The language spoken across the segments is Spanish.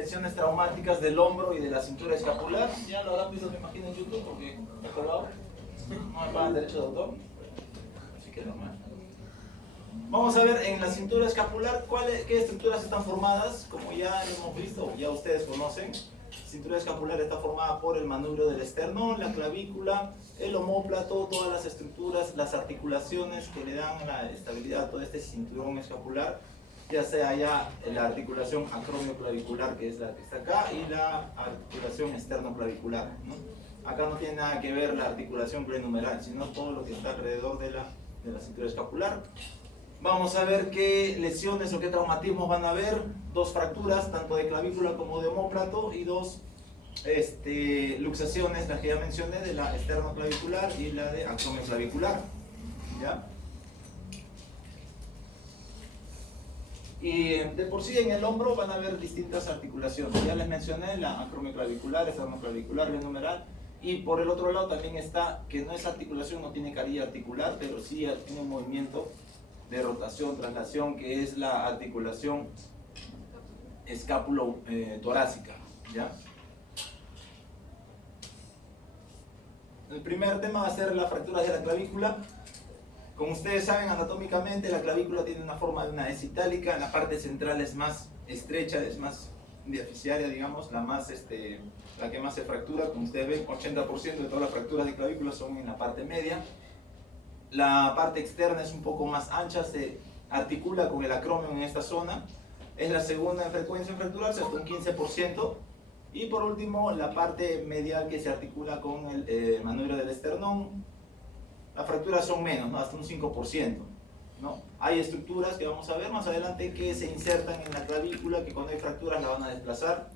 lesiones traumáticas del hombro y de la cintura escapular. Ya lo habrán visto, me imagino, en YouTube, porque he colgado. No me pagan derecho de autor, así que normal. Vamos a ver en la cintura escapular qué estructuras están formadas. Como ya hemos visto, ya ustedes conocen, la cintura escapular está formada por el manubrio del esternón, la clavícula, el omóplato, todas las estructuras, las articulaciones que le dan la estabilidad a todo este cinturón escapular, ya sea ya la articulación acromioclavicular, que es la que está acá, y la articulación esternoclavicular, ¿no? Acá no tiene nada que ver la articulación glenohumeral, sino todo lo que está alrededor de la cintura escapular. Vamos a ver qué lesiones o qué traumatismos van a haber. Dos fracturas, tanto de clavícula como de omóplato, y dos luxaciones, las que ya mencioné, de la esternoclavicular y la de acromioclavicular, ¿ya? Y de por sí en el hombro van a haber distintas articulaciones. Ya les mencioné la acromioclavicular, esternoclavicular, glenohumeral. Y por el otro lado también está, que no es articulación, no tiene carilla articular, pero sí tiene un movimiento de rotación, traslación, que es la articulación escápulo-torácica, ¿ya? El primer tema va a ser las fracturas de la clavícula. Como ustedes saben, anatómicamente la clavícula tiene una forma de una S itálica. La parte central es más estrecha, es más diaficiaria, digamos, la que más se fractura. Como ustedes ven, 80% de todas las fracturas de clavícula son en la parte media. La parte externa es un poco más ancha, se articula con el acromio en esta zona. Es la segunda en frecuencia en fracturarse, hasta un 15%. Y por último, la parte medial, que se articula con el manubrio del esternón. Las fracturas son menos, ¿no? Hasta un 5%, ¿no? Hay estructuras que vamos a ver más adelante que se insertan en la clavícula, que cuando hay fracturas la van a desplazar.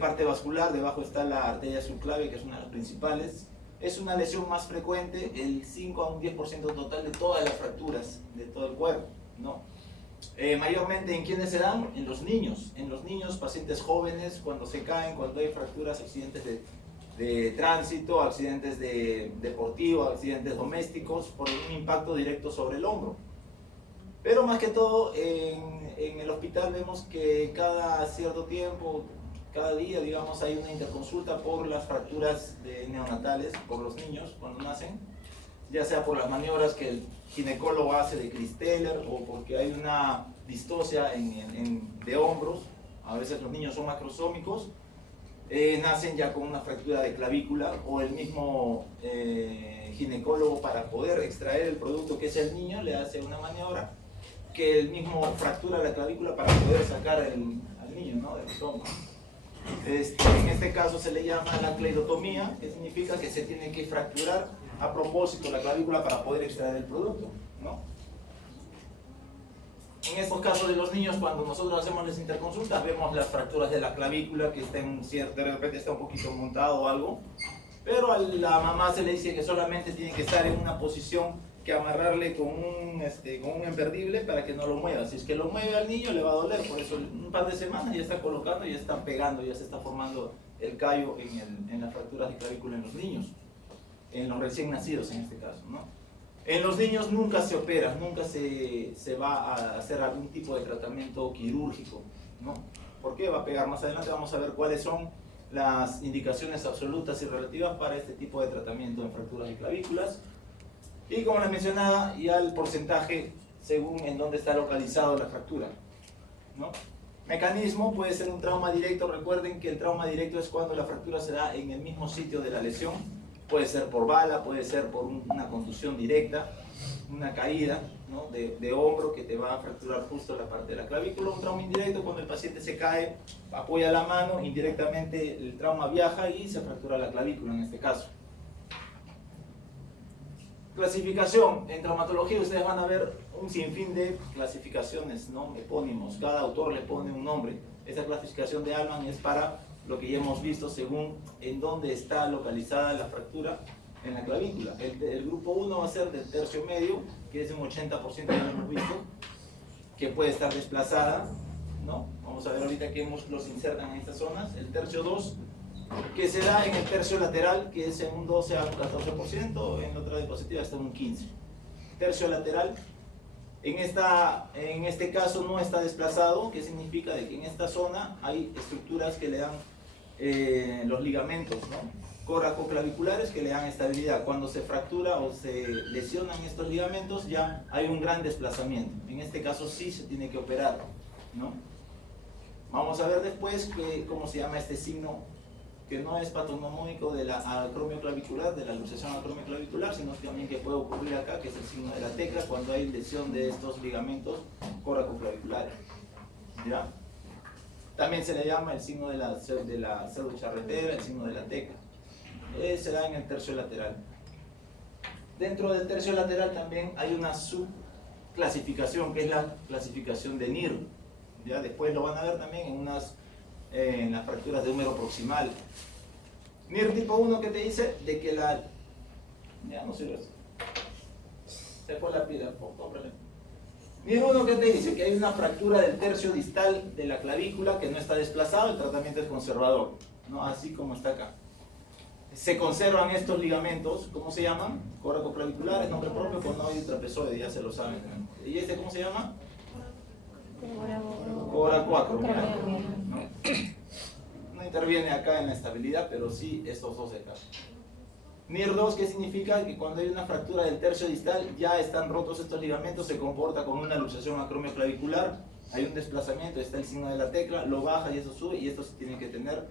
Parte vascular, debajo está la arteria subclavia, que es una de las principales. Es una lesión más frecuente, el 5 a un 10% total de todas las fracturas de todo el cuerpo, ¿no? Mayormente, ¿en quiénes se dan? En los niños, pacientes jóvenes, cuando se caen, cuando hay fracturas, accidentes de tránsito, accidentes deportivos, accidentes domésticos, por un impacto directo sobre el hombro. Pero más que todo, en el hospital vemos que cada cierto tiempo, cada día, digamos, hay una interconsulta por las fracturas neonatales, por los niños cuando nacen, ya sea por las maniobras que el ginecólogo hace de Christeller o porque hay una distocia de hombros. A veces los niños son macrosómicos, nacen ya con una fractura de clavícula, o el mismo ginecólogo, para poder extraer el producto que es el niño, le hace una maniobra que él mismo fractura la clavícula para poder sacar al niño, ¿no?, del estómago. En este caso se le llama la cleidotomía, que significa que se tiene que fracturar a propósito la clavícula para poder extraer el producto, ¿no? En estos casos de los niños, cuando nosotros hacemos las interconsultas, vemos las fracturas de la clavícula, que de repente está un poquito montado o algo, pero a la mamá se le dice que solamente tiene que estar en una posición, que amarrarle con un imperdible para que no lo mueva. Si es que lo mueve al niño, le va a doler. Por eso un par de semanas ya está colocando, ya está pegando, ya se está formando el callo en las fracturas de clavícula en los niños, en los recién nacidos en este caso, ¿no? En los niños nunca se opera, nunca se va a hacer algún tipo de tratamiento quirúrgico, ¿no? ¿Por qué? Va a pegar más adelante. Vamos a ver cuáles son las indicaciones absolutas y relativas para este tipo de tratamiento en fracturas de clavículas. Y como les mencionaba, ya el porcentaje según en dónde está localizado la fractura, ¿no? Mecanismo puede ser un trauma directo. Recuerden que el trauma directo es cuando la fractura se da en el mismo sitio de la lesión. Puede ser por bala, puede ser por una contusión directa, una caída, ¿no?, de hombro, que te va a fracturar justo la parte de la clavícula. Un trauma indirecto, cuando el paciente se cae, apoya la mano, indirectamente el trauma viaja y se fractura la clavícula en este caso. Clasificación. En traumatología ustedes van a ver un sinfín de clasificaciones, ¿no?, epónimos. Cada autor le pone un nombre. Esta clasificación de Allman es para lo que ya hemos visto según en dónde está localizada la fractura en la clavícula. El grupo 1 va a ser del tercio medio, que es un 80%, ya lo hemos visto, que puede estar desplazada, ¿no? Vamos a ver ahorita qué músculos insertan en estas zonas. El tercio 2, que se da en el tercio lateral, que es en un 12 a un 14%, en la otra diapositiva está en un 15%. Tercio lateral, En este caso no está desplazado, que significa de que en esta zona hay estructuras que le dan los ligamentos, ¿no? Coracoclaviculares que le dan estabilidad. Cuando se fractura o se lesionan estos ligamentos ya hay un gran desplazamiento. En este caso sí se tiene que operar, ¿no? Vamos a ver después cómo se llama este signo, que no es patognomónico de la acromioclavicular, de la luxación acromioclavicular, sino también que puede ocurrir acá, que es el signo de la tecla, cuando hay lesión de estos ligamentos coracoclaviculares, ¿ya? También se le llama el signo de la pseudocharretera, el signo de la tecla. Se da en el tercio lateral. Dentro del tercio lateral también hay una subclasificación, que es la clasificación de NIR. ¿Ya? Después lo van a ver también en las fracturas de húmero proximal. NIR tipo 1, que te dice de que la... Ya no sirve eso. Se fue la pila, cómprale. NIR 1, que te dice que hay una fractura del tercio distal de la clavícula que no está desplazado, el tratamiento es conservador, ¿no? Así como está acá. Se conservan estos ligamentos, ¿cómo se llaman? Coracoclaviculares, nombre propio, conoide y trapezoide, ya se lo saben. ¿Y este cómo se llama? Coracoacromial, ¿no? No interviene acá en la estabilidad, pero sí estos dos de acá. NIR 2, ¿qué significa? Que cuando hay una fractura del tercio distal ya están rotos estos ligamentos, se comporta como una luxación acromioclavicular, hay un desplazamiento, está el signo de la tecla, lo baja y eso sube, y esto se tiene que tener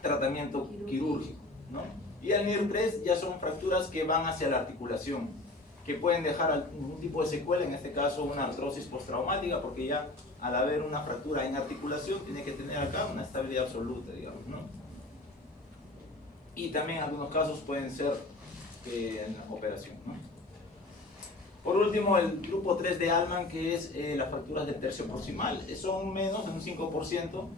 tratamiento quirúrgico, ¿no? Y el NIR 3 ya son fracturas que van hacia la articulación, que pueden dejar algún tipo de secuela, en este caso una artrosis postraumática, porque ya al haber una fractura en articulación tiene que tener acá una estabilidad absoluta, digamos, ¿no? Y también en algunos casos pueden ser en la operación, ¿no? Por último, el grupo 3 de Allman, que es las fracturas del tercio proximal, son menos, en un 5%.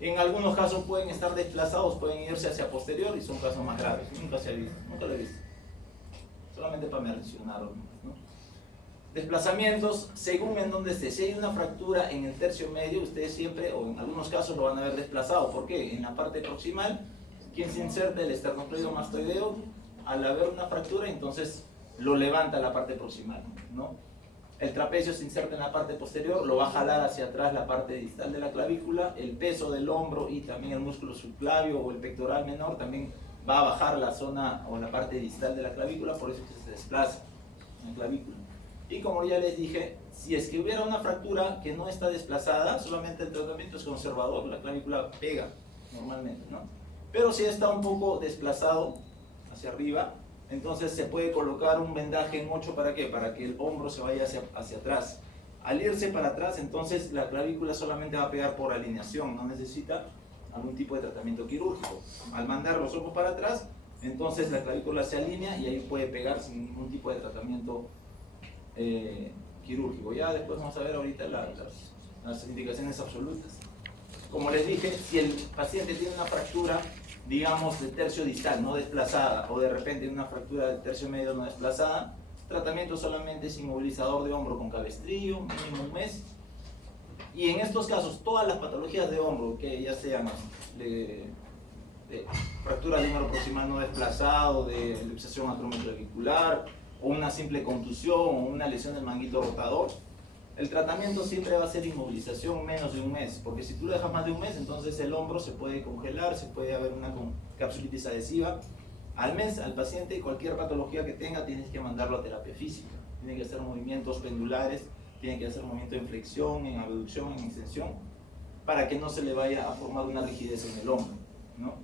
En algunos casos pueden estar desplazados, pueden irse hacia posterior y son casos más graves. Nunca se ha visto, nunca lo he visto. Solamente para mencionarlo, ¿no? Desplazamientos, según en donde esté. Si hay una fractura en el tercio medio, ustedes siempre, o en algunos casos, lo van a ver desplazado. ¿Por qué? En la parte proximal, quien se inserta el esternocleidomastoideo, al haber una fractura, entonces lo levanta la parte proximal, ¿no? El trapecio se inserta en la parte posterior, lo va a jalar hacia atrás la parte distal de la clavícula, el peso del hombro y también el músculo subclavio o el pectoral menor también va a bajar la zona o la parte distal de la clavícula, por eso que se desplaza la clavícula. Y como ya les dije, si es que hubiera una fractura que no está desplazada, solamente el tratamiento es conservador, la clavícula pega normalmente, ¿no? Pero si está un poco desplazado hacia arriba, entonces se puede colocar un vendaje en 8, ¿para qué? Para que el hombro se vaya hacia atrás. Al irse para atrás, entonces la clavícula solamente va a pegar por alineación, no necesita algún tipo de tratamiento quirúrgico. Al mandar los ojos para atrás, entonces la clavícula se alinea y ahí puede pegar sin ningún tipo de tratamiento quirúrgico. Ya después vamos a ver ahorita las indicaciones absolutas. Como les dije, si el paciente tiene una fractura, digamos, de tercio distal no desplazada, o de repente una fractura del tercio medio no desplazada, tratamiento solamente es inmovilizador de hombro con cabestrillo, mínimo un mes. Y en estos casos, todas las patologías de hombro, que ya sean de fractura de húmero proximal no desplazado, de luxación acromioclavicular, o una simple contusión, o una lesión del manguito rotador, el tratamiento siempre va a ser inmovilización menos de un mes, porque si tú lo dejas más de un mes, entonces el hombro se puede congelar, se puede haber una capsulitis adhesiva. Al mes, al paciente, cualquier patología que tenga, tienes que mandarlo a terapia física. Tiene que hacer movimientos pendulares, tiene que hacer movimiento en flexión, en abducción, en extensión, para que no se le vaya a formar una rigidez en el hombro, ¿no?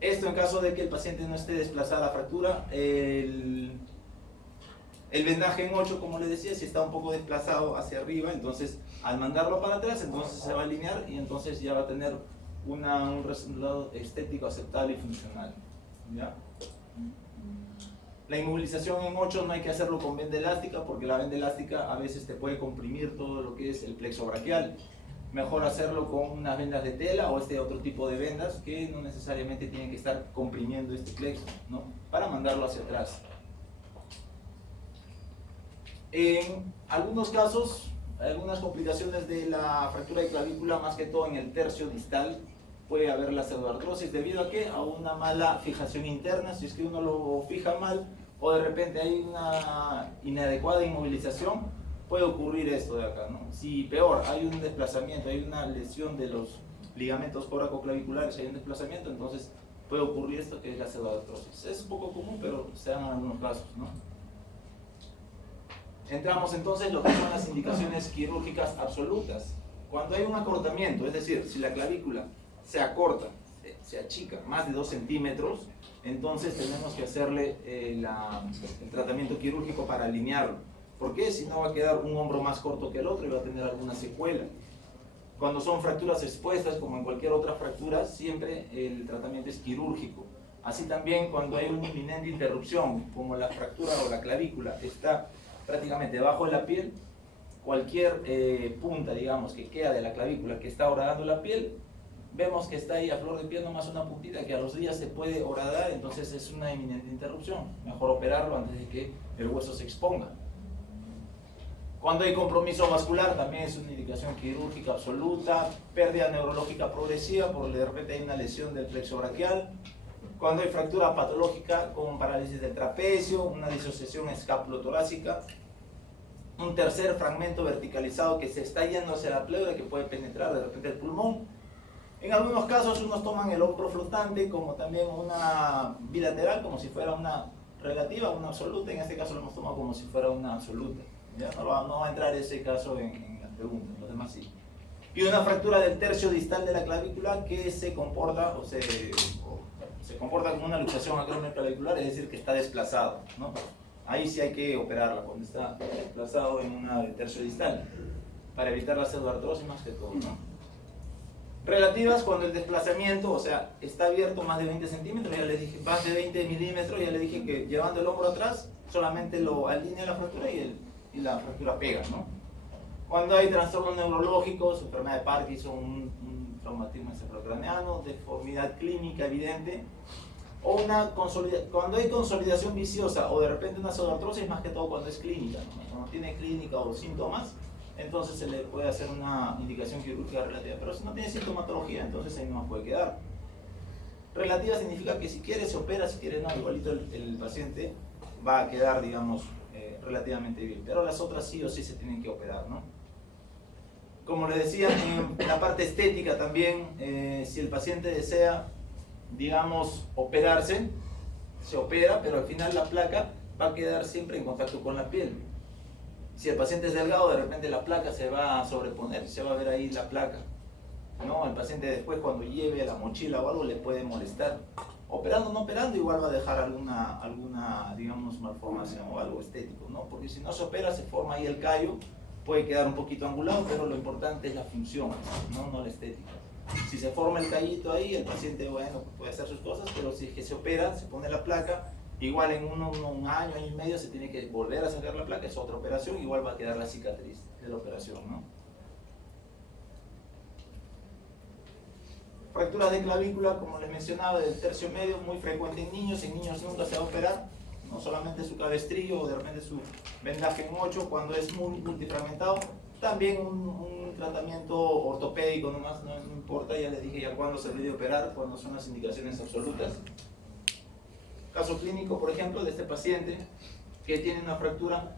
Esto en caso de que el paciente no esté desplazada la fractura. El vendaje en 8, como les decía, si está un poco desplazado hacia arriba, entonces al mandarlo para atrás, entonces se va a alinear y entonces ya va a tener un resultado estético aceptable y funcional, ¿ya? La inmovilización en 8 no hay que hacerlo con venda elástica, porque la venda elástica a veces te puede comprimir todo lo que es el plexo braquial. Mejor hacerlo con unas vendas de tela o otro tipo de vendas que no necesariamente tienen que estar comprimiendo este plexo, ¿no? Para mandarlo hacia atrás. En algunos casos, algunas complicaciones de la fractura de clavícula, más que todo en el tercio distal, puede haber la pseudoartrosis debido a ¿qué? A una mala fijación interna. Si es que uno lo fija mal o de repente hay una inadecuada inmovilización, puede ocurrir esto de acá, ¿no? Si peor, hay un desplazamiento, hay una lesión de los ligamentos coracoclaviculares, hay un desplazamiento, entonces puede ocurrir esto que es la pseudoartrosis. Es un poco común, pero se dan en algunos casos, ¿no? Entramos entonces en lo que son las indicaciones quirúrgicas absolutas. Cuando hay un acortamiento, es decir, si la clavícula se acorta, se achica más de 2 centímetros, entonces tenemos que hacerle el tratamiento quirúrgico para alinearlo. ¿Por qué? Si no va a quedar un hombro más corto que el otro y va a tener alguna secuela. Cuando son fracturas expuestas, como en cualquier otra fractura, siempre el tratamiento es quirúrgico. Así también cuando hay una inminente interrupción, como la fractura o la clavícula está prácticamente debajo de la piel, cualquier punta, digamos, que queda de la clavícula que está horadando la piel, vemos que está ahí a flor de piel nomás una puntita que a los días se puede horadar, entonces es una inminente interrupción. Mejor operarlo antes de que el hueso se exponga. Cuando hay compromiso vascular también es una indicación quirúrgica absoluta, pérdida neurológica progresiva, por de repente hay una lesión del plexo braquial. Cuando hay fractura patológica con parálisis del trapecio, una disociación escapulotorácica, un tercer fragmento verticalizado que se está yendo hacia la pleura que puede penetrar de repente el pulmón. En algunos casos unos toman el hombro flotante como también una bilateral, como si fuera una relativa, una absoluta. En este caso lo hemos tomado como si fuera una absoluta. ¿Ya? No va a entrar ese caso en las preguntas, los demás sí. Y una fractura del tercio distal de la clavícula que se comporta se comporta como una luxación acromioclavicular, es decir, que está desplazado, ¿no? Ahí sí hay que operarla cuando está desplazado en una del tercio distal, para evitar la pseudoartrosis más que todo, ¿no? Relativas cuando el desplazamiento, o sea, está abierto más de 20 centímetros, ya les dije, más de 20 milímetros, ya les dije que llevando el hombro atrás, solamente lo alinea la fractura y la fractura pega, ¿no? Cuando hay trastornos neurológicos, enfermedad de Parkinson, un traumatismo encefalocraneano, deformidad clínica evidente, o cuando hay consolidación viciosa o de repente una pseudoartrosis, más que todo cuando es clínica, ¿no? Cuando tiene clínica o síntomas, entonces se le puede hacer una indicación quirúrgica relativa, pero si no tiene sintomatología, entonces ahí no puede quedar. Relativa significa que si quiere se opera, si quiere no, igualito el paciente va a quedar, digamos, relativamente bien, pero las otras sí o sí se tienen que operar, ¿no? Como les decía, en la parte estética también, si el paciente desea, digamos, operarse, se opera, pero al final la placa va a quedar siempre en contacto con la piel. Si el paciente es delgado, de repente la placa se va a sobreponer, se va a ver ahí la placa, ¿no? El paciente después cuando lleve la mochila o algo le puede molestar. Operando o no operando, igual va a dejar alguna, digamos, malformación o algo estético, ¿no? Porque si no se opera, se forma ahí el callo, puede quedar un poquito angulado, pero lo importante es la función, no la estética. Si se forma el callito ahí, el paciente, bueno, puede hacer sus cosas, pero si es que se opera, se pone la placa, igual en un año y medio se tiene que volver a sacar la placa, es otra operación, igual va a quedar la cicatriz de la operación, ¿no? Fracturas de clavícula, como les mencionaba, del tercio medio, muy frecuente en niños nunca se va a operar, no solamente su cabestrillo o de repente su vendaje en 8 cuando es muy multifragmentado, también un tratamiento ortopédico nomás, no importa, ya les dije ya cuándo se debe operar, cuándo son las indicaciones absolutas. Caso clínico, por ejemplo, de este paciente que tiene una fractura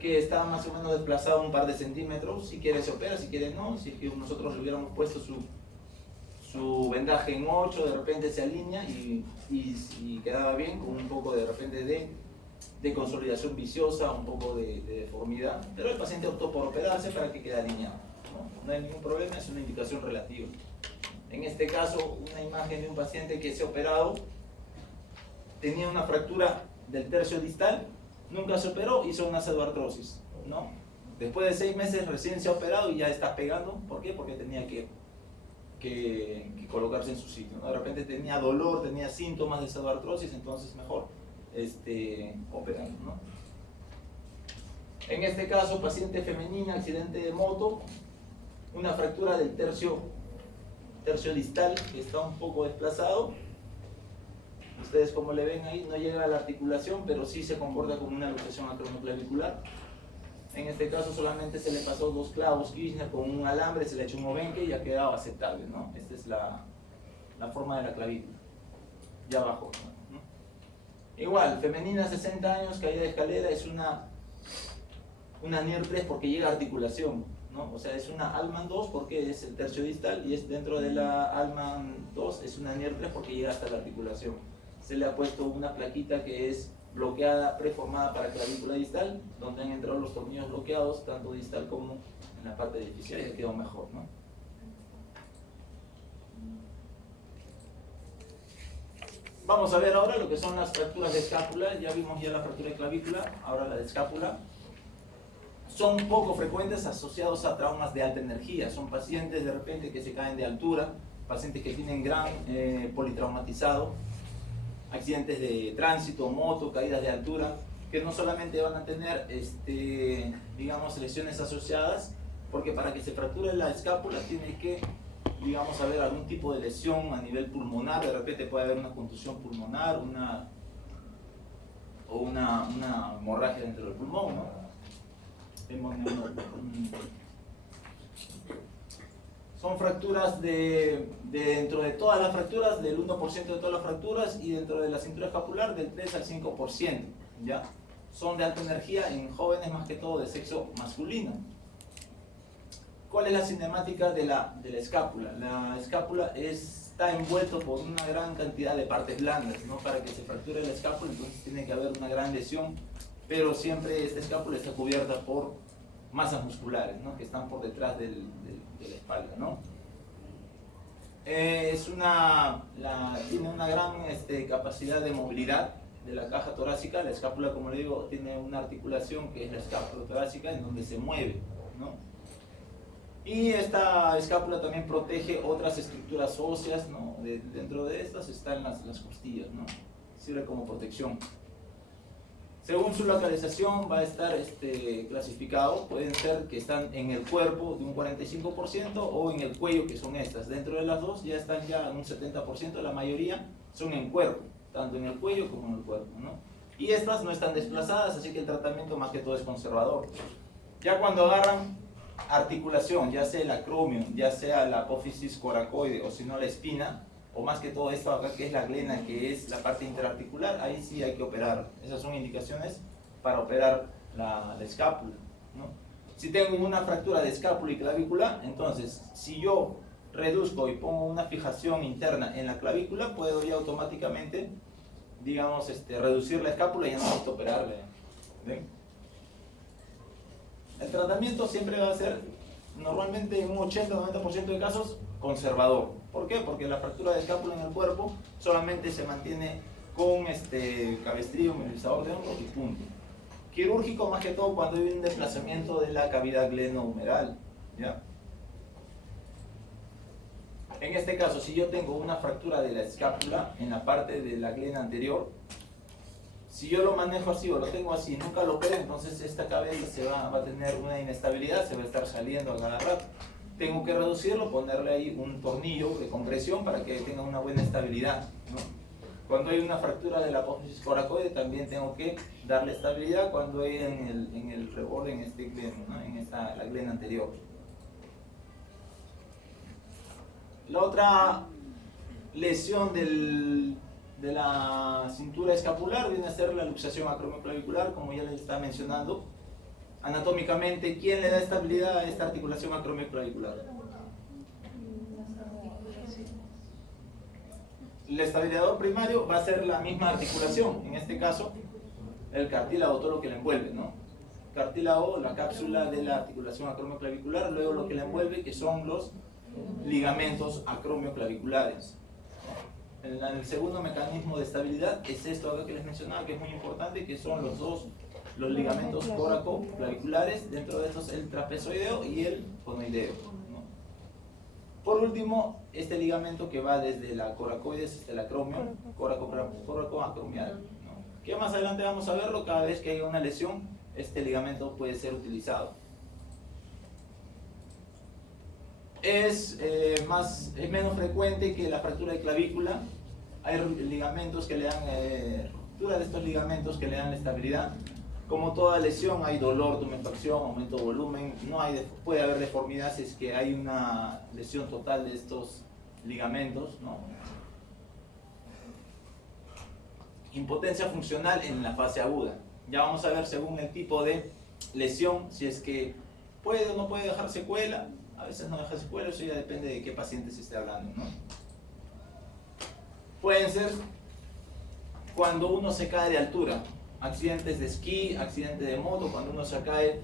que está más o menos desplazada un par de centímetros, si quiere se opera, si quiere no, si es que nosotros le hubiéramos puesto su vendaje en 8, de repente se alinea y quedaba bien, con un poco de repente de consolidación viciosa, un poco de deformidad, pero el paciente optó por operarse para que quede alineado, ¿no? No hay ningún problema, es una indicación relativa. En este caso, una imagen de un paciente que se ha operado, tenía una fractura del tercio distal, nunca se operó, hizo una pseudoartrosis, ¿no? Después de 6 meses recién se ha operado y ya está pegando. ¿Por qué? Porque tenía que colocarse en su sitio, ¿no? De repente tenía dolor, tenía síntomas de pseudoartrosis, entonces mejor operando, ¿no? En este caso, paciente femenina, accidente de moto, una fractura del tercio distal que está un poco desplazado. Ustedes como le ven ahí, no llega a la articulación, pero sí se comporta como una luxación acromioclavicular. En este caso solamente se le pasó 2 clavos Kirchner con un alambre, se le echó un obenque y ha quedado aceptable, ¿no? Esta es la forma de la clavícula, ya abajo, ¿no? Igual, femenina 60 años, caída de escalera, es una NIR 3 porque llega a articulación, ¿no? O sea, es una Alman 2 porque es el tercio distal, y es dentro de la Alman 2 es una NIR 3 porque llega hasta la articulación. Se le ha puesto una plaquita que es bloqueada, preformada para clavícula distal, donde han entrado los tornillos bloqueados, tanto distal como en la parte dificial, y quedó mejor, ¿no? Vamos a ver ahora lo que son las fracturas de escápula. Ya vimos ya la fractura de clavícula, ahora la de escápula. Son poco frecuentes, asociados a traumas de alta energía. Son pacientes de repente que se caen de altura, pacientes que tienen gran politraumatizado, accidentes de tránsito, moto, caídas de altura, que no solamente van a tener digamos, lesiones asociadas, porque para que se fracture la escápula tiene que, digamos, haber algún tipo de lesión a nivel pulmonar. De repente puede haber una contusión pulmonar, una hemorragia dentro del pulmón, ¿no? Son fracturas dentro de todas las fracturas, del 1% de todas las fracturas, y dentro de la cintura escapular del 3 al 5%, ¿ya? Son de alta energía en jóvenes, más que todo de sexo masculino. ¿Cuál es la cinemática de la escápula? La escápula está envuelto por una gran cantidad de partes blandas, ¿no? Para que se fracture la escápula, entonces tiene que haber una gran lesión, pero siempre esta escápula está cubierta por masas musculares, ¿no? Que están por detrás de la espalda, ¿no? Tiene una gran capacidad de movilidad de la caja torácica. La escápula, como le digo, tiene una articulación que es la escápula torácica, en donde se mueve, ¿no? Y esta escápula también protege otras estructuras óseas, ¿no? Dentro de estas están las costillas, ¿no? Sirve como protección. Según su localización va a estar clasificado. Pueden ser que están en el cuerpo de un 45% o en el cuello, que son estas. Dentro de las dos ya están ya en un 70%, la mayoría son en cuerpo, tanto en el cuello como en el cuerpo, ¿no? Y estas no están desplazadas, así que el tratamiento más que todo es conservador. Ya cuando agarran articulación, ya sea el acromion, ya sea la apófisis coracoide, o si no la espina, o más que todo esto acá que es la glena, que es la parte interarticular, ahí sí hay que operar. Esas son indicaciones para operar la escápula, ¿no? Si tengo una fractura de escápula y clavícula, entonces si yo reduzco y pongo una fijación interna en la clavícula, puedo ya automáticamente, digamos, reducir la escápula y ya no necesito operarle. ¿Ven? El tratamiento siempre va a ser, normalmente en un 80-90% de casos, conservador. ¿Por qué? Porque la fractura de escápula en el cuerpo solamente se mantiene con cabestrillo, mimetizador de hombro y punto. Quirúrgico más que todo cuando hay un desplazamiento de la cavidad glenohumeral, ¿ya? En este caso, si yo tengo una fractura de la escápula en la parte de la glena anterior, si yo lo manejo así o lo tengo así, nunca lo opero, entonces esta cabeza va a tener una inestabilidad, se va a estar saliendo a cada rato. Tengo que reducirlo, ponerle ahí un tornillo de compresión para que tenga una buena estabilidad, ¿no? Cuando hay una fractura de la apófisis coracoide, también tengo que darle estabilidad cuando hay en el reborde, en gleno, ¿no? La glena anterior. La otra lesión de la cintura escapular viene a ser la luxación acromioclavicular, como ya les estaba mencionando. Anatómicamente, ¿quién le da estabilidad a esta articulación acromioclavicular? El estabilizador primario va a ser la misma articulación, en este caso el cartílago, todo lo que le envuelve, ¿no? Cartílago, la cápsula de la articulación acromioclavicular, luego lo que le envuelve, que son los ligamentos acromioclaviculares. El segundo mecanismo de estabilidad es esto acá que les mencionaba, que es muy importante, que son los ligamentos coracoclaviculares. Dentro de estos el trapezoideo y el conoideo, ¿no? Por último, este ligamento que va desde la coracoides hasta el acromio, coracoacromial, ¿no? Que más adelante vamos a verlo. Cada vez que haya una lesión, este ligamento puede ser utilizado. Es menos frecuente que la fractura de clavícula. Hay ligamentos que le dan, fractura de estos ligamentos que le dan la estabilidad. Como toda lesión, hay dolor, tumefacción, aumento de volumen. Puede haber deformidad si es que hay una lesión total de estos ligamentos, ¿no? impotencia funcional en la fase aguda. Ya vamos a ver según el tipo de lesión, si es que puede o no puede dejar secuela. A veces no deja secuela, eso ya depende de qué paciente se esté hablando, ¿no? Pueden ser cuando uno se cae de altura, accidentes de esquí, accidente de moto, cuando uno se cae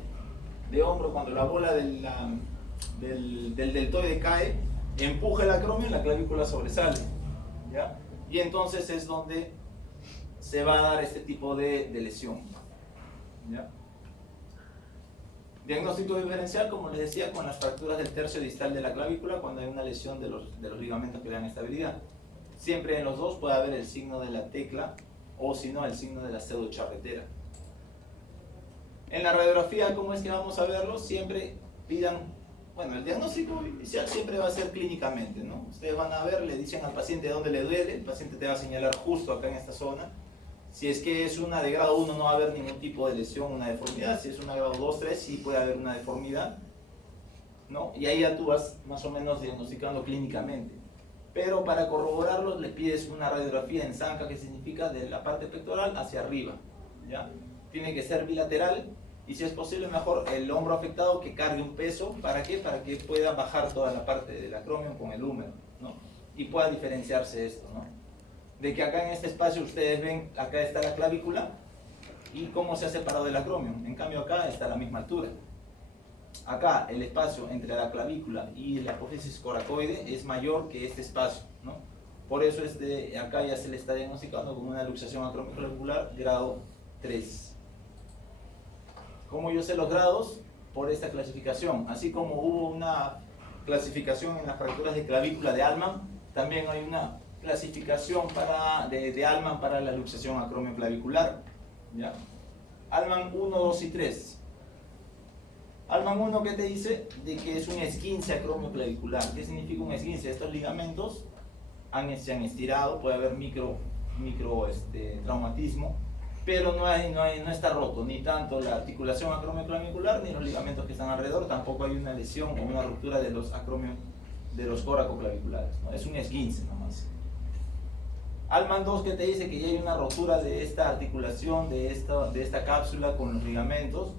de hombro, cuando la bola del deltoide cae, empuja el acromio y la clavícula sobresale, ¿ya? Y entonces es donde se va a dar este tipo de lesión, ¿ya? Diagnóstico diferencial, como les decía, con las fracturas del tercio distal de la clavícula cuando hay una lesión de los ligamentos que le dan estabilidad. Siempre en los dos puede haber el signo de la tecla o si no el signo de la pseudocharretera. En la radiografía, ¿cómo es que vamos a verlo? Siempre pidan, bueno, el diagnóstico inicial siempre va a ser clínicamente, ¿no? Ustedes van a ver, le dicen al paciente dónde le duele, el paciente te va a señalar justo acá en esta zona. Si es que es una de grado 1 no va a haber ningún tipo de lesión, una deformidad. Si es una de grado 2, 3 sí puede haber una deformidad, ¿no? Y ahí ya tú vas más o menos diagnosticando clínicamente. Pero para corroborarlo le pides una radiografía en zanca, que significa de la parte pectoral hacia arriba, ¿ya? Tiene que ser bilateral y si es posible mejor el hombro afectado que cargue un peso. ¿Para qué? Para que pueda bajar toda la parte del acromio con el húmero, ¿no? Y pueda diferenciarse esto, ¿no? De que acá en este espacio ustedes ven, acá está la clavícula y cómo se ha separado del acromio. En cambio acá está a la misma altura. Acá el espacio entre la clavícula y la apófisis coracoide es mayor que este espacio, ¿no? Por eso acá ya se le está diagnosticando como una luxación acromioclavicular grado 3. ¿Cómo yo sé los grados? Por esta clasificación. Así como hubo una clasificación en las fracturas de clavícula de Allman, también hay una clasificación de Allman para la luxación acromioclavicular, ¿ya? Allman 1, 2 y 3. Allman 1, ¿qué te dice? De que es un esguince acromioclavicular. ¿Qué significa un esguince? Estos ligamentos se han estirado, puede haber micro traumatismo, pero no está roto, ni tanto la articulación acromioclavicular ni los ligamentos que están alrededor. Tampoco hay una lesión o una ruptura de los coracoclaviculares, ¿no? Es un esguince nomás. Allman 2, que te dice que ya hay una rotura de esta articulación, de esta cápsula con los ligamentos,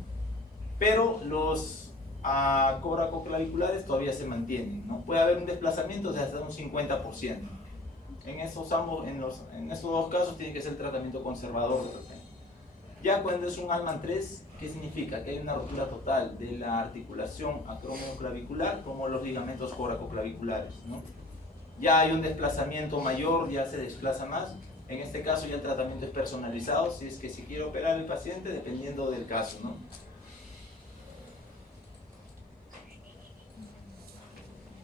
pero los coracoclaviculares todavía se mantienen, ¿no? Puede haber un desplazamiento de hasta un 50%. En estos dos casos tiene que ser tratamiento conservador. Ya cuando es un Allman 3, ¿qué significa? Que hay una rotura total de la articulación acromioclavicular como los ligamentos coracoclaviculares, ¿no? Ya hay un desplazamiento mayor, ya se desplaza más. En este caso ya el tratamiento es personalizado, si es que se quiere operar el paciente, dependiendo del caso, ¿no?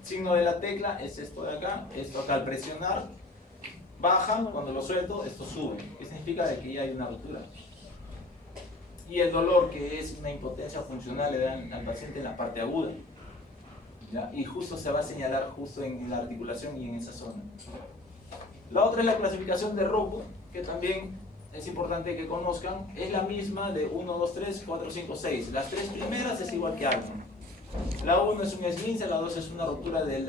Signo de la tecla es esto de acá. Esto acá al presionar baja, cuando lo suelto esto sube. ¿Qué significa? De que ya hay una rotura. Y el dolor, que es una impotencia funcional, le dan al paciente en la parte aguda, ¿ya? Y justo se va a señalar justo en la articulación y en esa zona. La otra es la clasificación de Rocco, que también es importante que conozcan. Es la misma de 1, 2, 3, 4, 5, 6. Las tres primeras es igual que Allman. La 1 es un esguince, la 2 es una ruptura del